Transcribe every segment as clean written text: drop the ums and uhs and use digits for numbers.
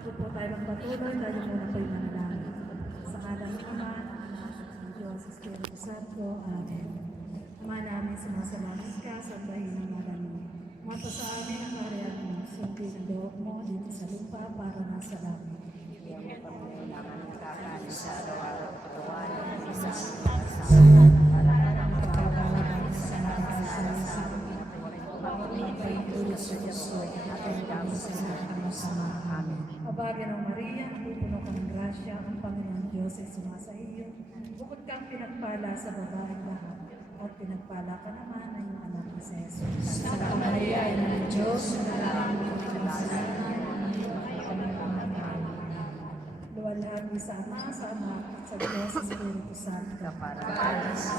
Bago po tayo magpatuloy, tayo muna po yung manalangin. Sa ngalan ng Ama, ng Diyos, Espiritu Santo. Amen. Ama namin, sumasalamat ka sa bahin ng ngalan mo. Mata sa amin ang kaharian mo, sundin ang loob mo dito sa lupa para nasa langit. Bigyan mo kami naman ng kakanin sa araw-araw, patawarin mo sa para ng pagkakalaman sa naman sa amin. Pag-ibig ay tulad sa Diyos ko, at ang dami sa sama. Amen. Kabagyan ng Maria, pupuno ka ng grasya, ang Panginoon Diyos ay sumasa iyo. Bukod kang pinagpala sa babaeng lahat, at pinagpala ka naman ng iyong anak na si Jesus. Santa Maria, ina ng Diyos, manalangin mo kami sa Luwalhati sa Ama, sa Anak, at sa Diyos, sa Espiritu Santo. para sa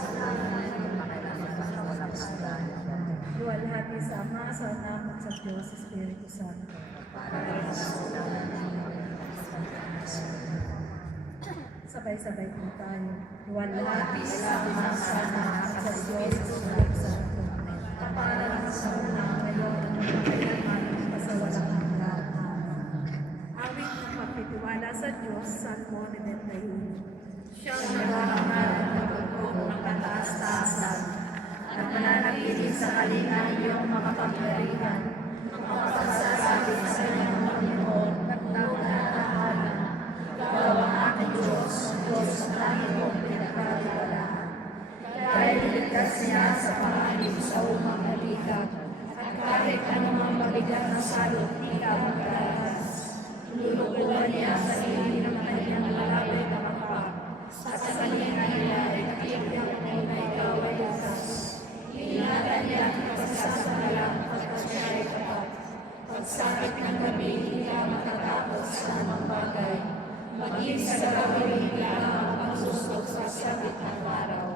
pakilaman sa walang hanggan. Luwalhati sa Ama, sa Anak, at sa Diyos, sa Espiritu Santo. Sabay-sabay po tayo. Luwalhati sa Ama, sa Anak, at sa Diyos, sa Espiritu Santo. Para sa una, ngayon, at kailanman, sa walang hanggan. Amen. Awit ng pagtitiwala sa Diyos, Salmo 91. Siyang nagmamahal ng pagkong ng kataas-taasan, at mananatili sa kalinga iyong makapangyarihan, makapasasabi sa iyong Panginoon, at nagmamahal. Ikaw ang aking Diyos, Diyos ng langit mong pinagkatiwalaan. Dahil niligtas niya sa panganib sa umang nalikat, at kahit anumang mabigat na salot, di ka maglalas. Lulukuhan niya sa ilalim ng kanyang malaway na mapa, at sa kanyang nila ay nakikita na ikaw ay ligtas. Iingatan niya ang pagsasamalang at siya ay tapat. Pagsakit ng gabi, hindi ka matatakot sa anumang bagay. Maging sa gagawin lamang ang susok sa sabit ng araw.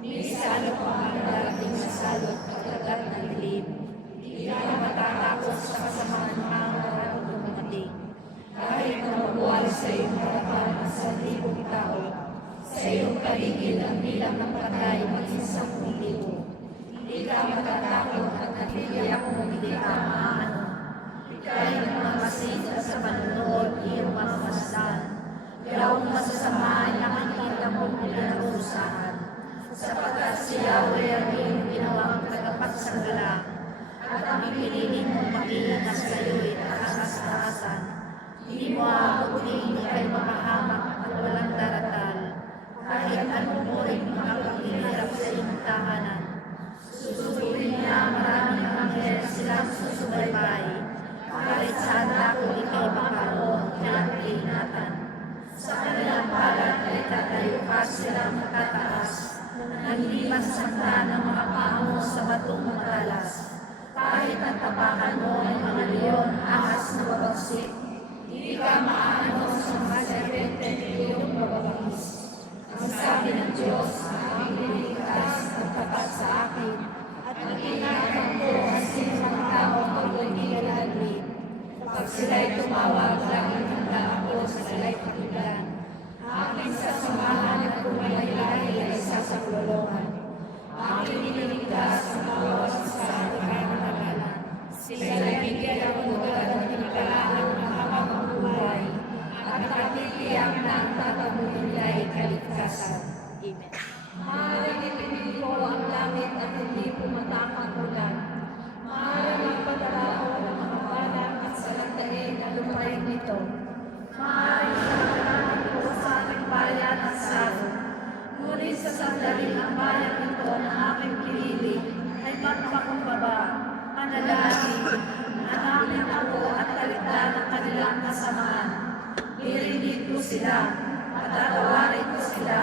Minsan pa ang darating na salot at lagat ng dilim. Hindi ka matatakot sa kasamaan ng araw dumating. Kahit na mabuhay sa iyong harapan ang 1,000 tao, sa iyong paligid ang bilang ng patay maging 10,000. Hindi ka matatakot at natitiyak kung hindi ka maano. Ika'y nagmamasid at sa panunood iyong mamamasdan. Gawang masasama ang nakikita mong pinag-uusahan. Sapagkat si Yahweh ang iyong ginawang tagapagsangala, at ang ipinili mong makilingas sa iyo'y taas-taasan. Hindi mo aabutin kay makahamak at walang daratal. Kahit anong muring makapaghihirap sa iyong tahanan. Susuburin niya maraming anghel silang susubaybay. Kahit saan ako ikay makaroon, kayang ingatan. Sa kanilang palad ay tatayo ka silang matataas. Hindi masakta ng mga pamo sa batong matalas. Kahit ang tapakan mo ay mga leon, ahas na babagsik. Hindi ka maano sa mga serpente iyong bababangis. Ang sabi ng Diyos, aking niligtas at tapat sa akin, at ang inakang ko ang sinang tao pag nagigalalit. Pag sila'y tumawag, lagi handa ako sa sila'y pakinggan. Aking sasamahan at kumailay ay sasaklolongan. Aking iniligtas ang bawat sa aking kanagalan. Sila'y bigyan ang lugar at tinikalaan ng habang buhay, at nakatitiyak na ang tatamunin nila ay kaligtasan. Amen. Maaaring ipinili ko ang langit at hindi pumatak ang ulan. Maaaring magpadala ko ng mga balang at salandain na lupain nito. Maaaring nakalaman ko sa aking bayan at saro. Ngunit sa sandali ang bayan nito na aking pinili ay magpakumbaba, manalangin, hanapin ako at kaligtaan ang kanilang kasamaan. Iringgit ko sila, patatawarin ko sila,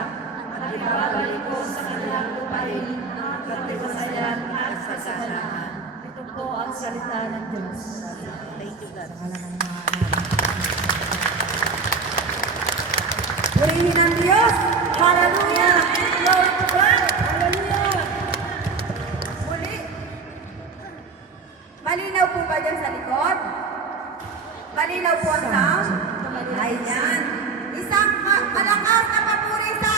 at ibabalik ko sa kanilang lupain ang katiwasayan at kasaganaan. Ito po ang salita ng Diyos. Thank you, God. Purihin ang Diyos! Hallelujah! Glory to God! Hallelujah! Muli, malinaw po ba dyan sa likod? Malinaw po ang sound? Ayan. Isang malakas na papuri sa